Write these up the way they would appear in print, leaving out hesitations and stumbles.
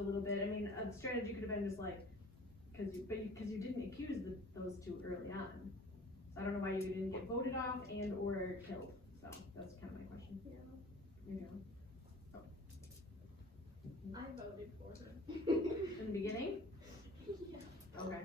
a little bit. I mean, a strategy could have been just like, because you didn't accuse those two early on. So I don't know why you didn't get voted off and or killed. So that's kind of my question. Yeah. I voted for her. In the beginning? Yeah. Okay.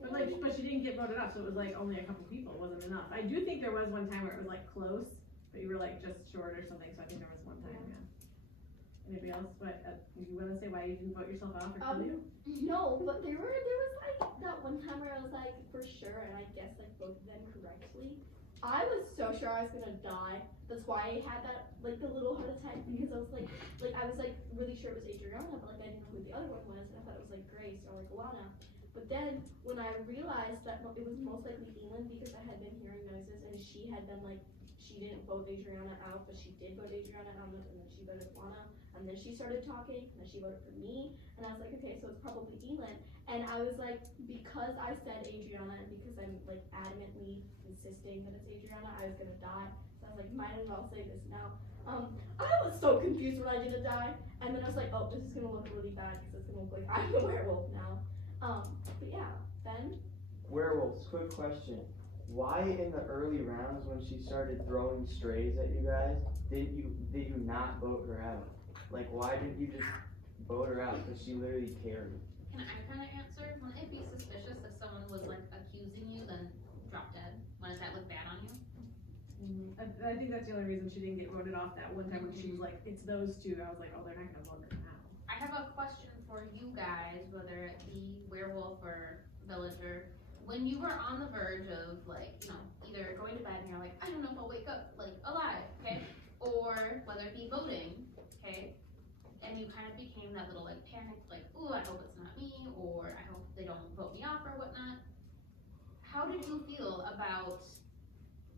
But she didn't get voted off, so it was like only a couple people. It wasn't enough. I do think there was one time where it was like close, but you were like just short or something. So I think there was one time. Yeah. Anybody else? What you want to say? Why you didn't vote yourself off or kill you? No, but there was like that one time where I was like for sure, and I guess like both of them correctly. I was so sure I was gonna die. That's why I had that like the little heart attack, because I was like I was like really sure it was Adriana, but like I didn't know who the other one was, and I thought it was like Grace or like Alana. But then when I realized that it was most likely Elin, because I had been hearing noises and she had been like, she didn't vote Adriana out, but she did vote Adriana out, and then she voted Alana, and then she started talking, and then she voted for me, and I was like, okay, so it's probably Elin. And I was like, because I said Adriana and because I'm like adamantly insisting that it's Adriana, I was gonna die. So I was like, might as well say this now. I was so confused when I didn't die, and then I was like, oh, this is gonna look really bad because it's gonna look like I'm the werewolf now. But yeah, Ben? Werewolves, quick question. Why in the early rounds when she started throwing strays at you guys, did you not vote her out? Like, why didn't you just vote her out? Because she literally carried. Can I kind of answer? Wouldn't it be suspicious if someone was like accusing you, then drop dead? Wouldn't that look bad on you? I think that's the only reason she didn't get voted off that one time when she was like, it's those two. I was like, oh, they're not gonna vote her now. I have a question for you guys, whether it be werewolf or villager. When you were on the verge of like, you know, either going to bed and you're like, I don't know if I'll wake up like alive, okay? Or whether it be voting, okay? And you kind of became that little like panic, like, ooh, I hope it's not me, or I hope they don't vote me off or whatnot. How did you feel about,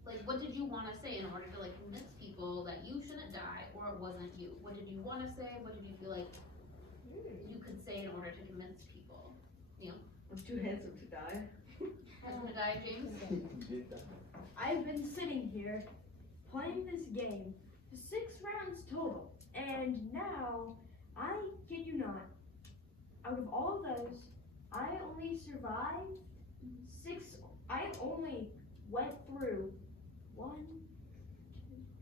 like, what did you want to say in order to like convince people that you shouldn't die or it wasn't you? What did you want to say? What did you feel like you could say in order to convince people? Neil? I'm too handsome to die. Handsome to die, James? I've been sitting here playing this game for 6 rounds total, and now I kid you not, out of all of those, I only survived 6. I only went through 1,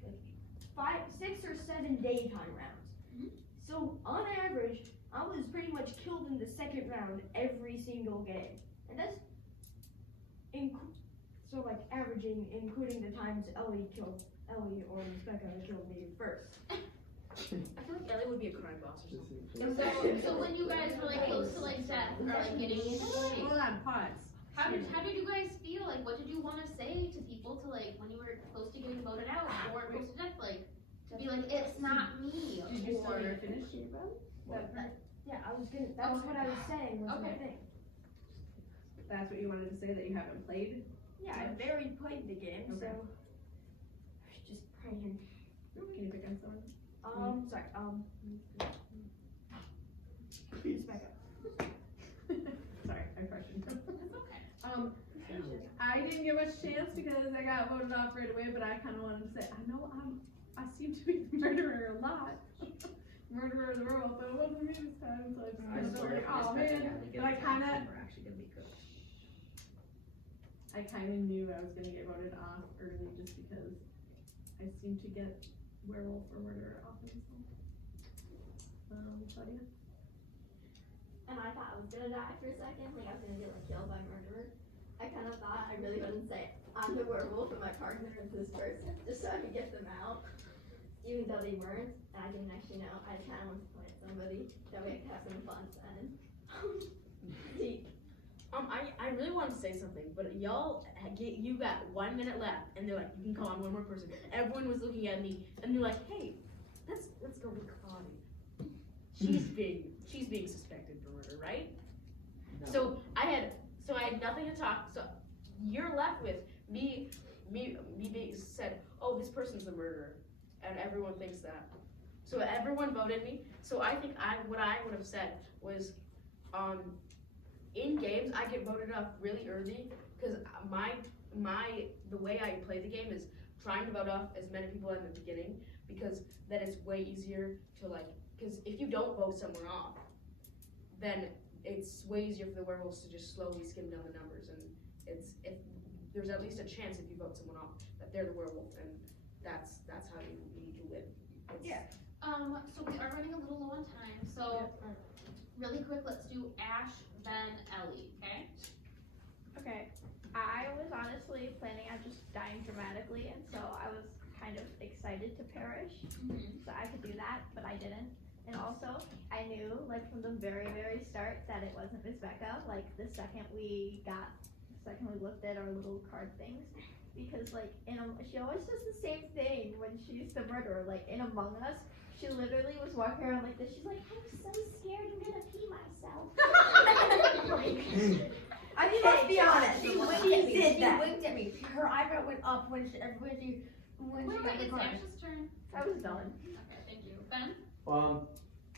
2, 5, 6 or 7 daytime rounds. So on average, I was pretty much killed in the second round every single game, and that's so like averaging, including the times Ellie or Rebecca killed me first. I feel like Ellie would be a crime boss or So something. when you guys were like close to like death or like getting like, Hold on, pause. how did you guys feel? Like, what did you want to say to people to like when you were close to getting voted out or close to death, like to be like, it's not me? Did you still or need to finish? Yeah, I was gonna. That was what I was saying. Was my Okay. thing. That's what you wanted to say, that you haven't played? Yeah, I barely played the game, Okay. so just praying. Can you pick on someone? Sorry. Back up. Sorry, I questioned him. It's okay. I didn't get much chance because I got voted off right away, but I kind of wanted to say, I know I seem to be the murderer a lot. Murderer of the werewolf, but it wasn't me this time, so I just was like, oh man. But I kind of knew I was gonna get voted off early just because I seem to get werewolf or murderer often. So, Claudia? And I thought I was gonna die for a second, like I was gonna get like killed by a murderer. I kind of thought I really wouldn't say I'm the werewolf and my partner is this person, just so I could get them out. Even though they weren't, and I didn't actually know. I just kind of wanted to point at somebody that we could have some fun and see. I really want to say something, but y'all, you got 1 minute left, and they're like, you can call on one more person. Everyone was looking at me, and they're like, hey, let's go with Claudia. She's being suspected for murder, right? No. So I had nothing to talk. So you're left with me being said, oh, this person's the murderer, and everyone thinks that. So everyone voted me. So I think what I would have said was, in games I get voted off really early because the way I play the game is trying to vote off as many people in the beginning, because then it's way easier to like, because if you don't vote someone off, then it's way easier for the werewolves to just slowly skim down the numbers, and it's if there's at least a chance if you vote someone off that they're the werewolf, and that's how you need to win. It's- So we are running a little low on time, so really quick, let's do Ash, Ben, Ellie, okay? Okay, I was honestly planning on just dying dramatically, and so I was kind of excited to perish, so I could do that, but I didn't. And also, I knew, like, from the very, very start that it wasn't Miss Becca, like, the second we looked at our little card things, because, like, she always does the same thing when she's the murderer, like, in Among Us, she literally was walking around like this, she's like, I'm so scared, I'm gonna pee myself. I mean, let's be honest. She She winked did at me. She that. winked at me. Her eyebrow went up when she got Wait, the it's card. Ash's turn. I was done. Okay, thank you. Ben?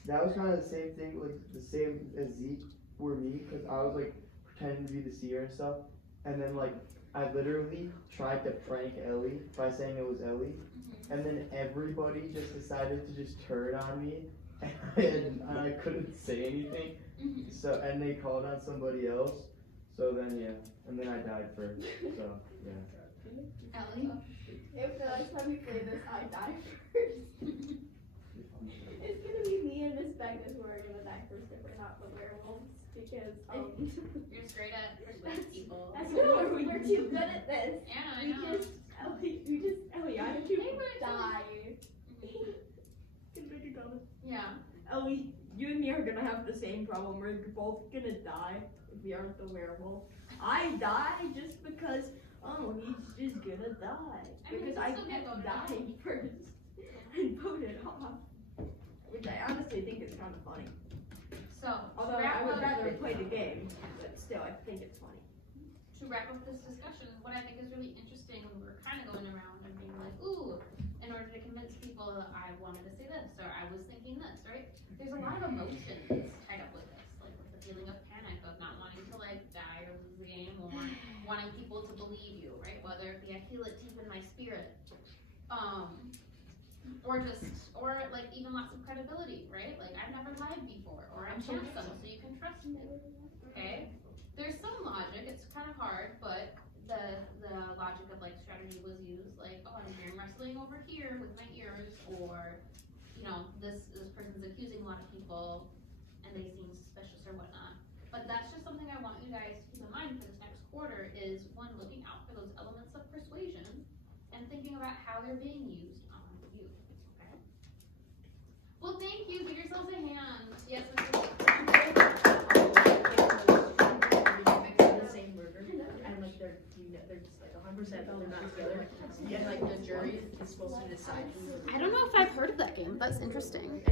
That was kind of the same thing, like the same as Zeke for me, because I was like pretending to be the seer and stuff, and then like I literally tried to prank Ellie by saying it was Ellie, and then everybody just decided to just turn on me, and I couldn't say anything. So and they called on somebody else. So then and then I died first. So yeah. Ellie? If the next time we play this, I die first. It's gonna be me and Miss Becca who are gonna die first if we're not the werewolves, because You're straight at persuading people. we're too good at this. Yeah, I We know. just Ellie, I need to die. Yeah. Ellie, you and me are gonna have the same problem. We're both gonna die if we aren't the werewolf. I die just because, he's just gonna die. I mean, Because you I still get kept voted off. dying first and voted off. Which I honestly think is kind of funny. So, Although I would rather play the game, but still, I think it's funny. to wrap up this discussion, what I think is really interesting when we were kind of going around and being like, ooh, in order to convince people that I wanted to say this, or I was thinking this, right? There's a lot of emotions tied up with this, like with the feeling of panic, of not wanting to like die or lose the game, or wanting people to believe you, right? Whether it be I feel it deep in my spirit, or like even lots of credibility, right? Like I've never lied before, or I'm handsome, so you can trust me. Okay? There's some logic, it's kind of hard, but the logic of like strategy was used, like, oh, I'm hearing wrestling over here with my ears, or, you know, this person's accusing a lot of people, and they seem suspicious or whatnot. But that's just something I want you guys to keep in mind for this next quarter is, one, looking out for those elements of persuasion, and thinking about how they're being used on you, okay? Well, thank you, give yourselves a hand. Yes, Mr. The same murder, and like they're just like 100% that they're not together. And like the jury is supposed to decide who's. I don't know if I've heard of that game, that's interesting.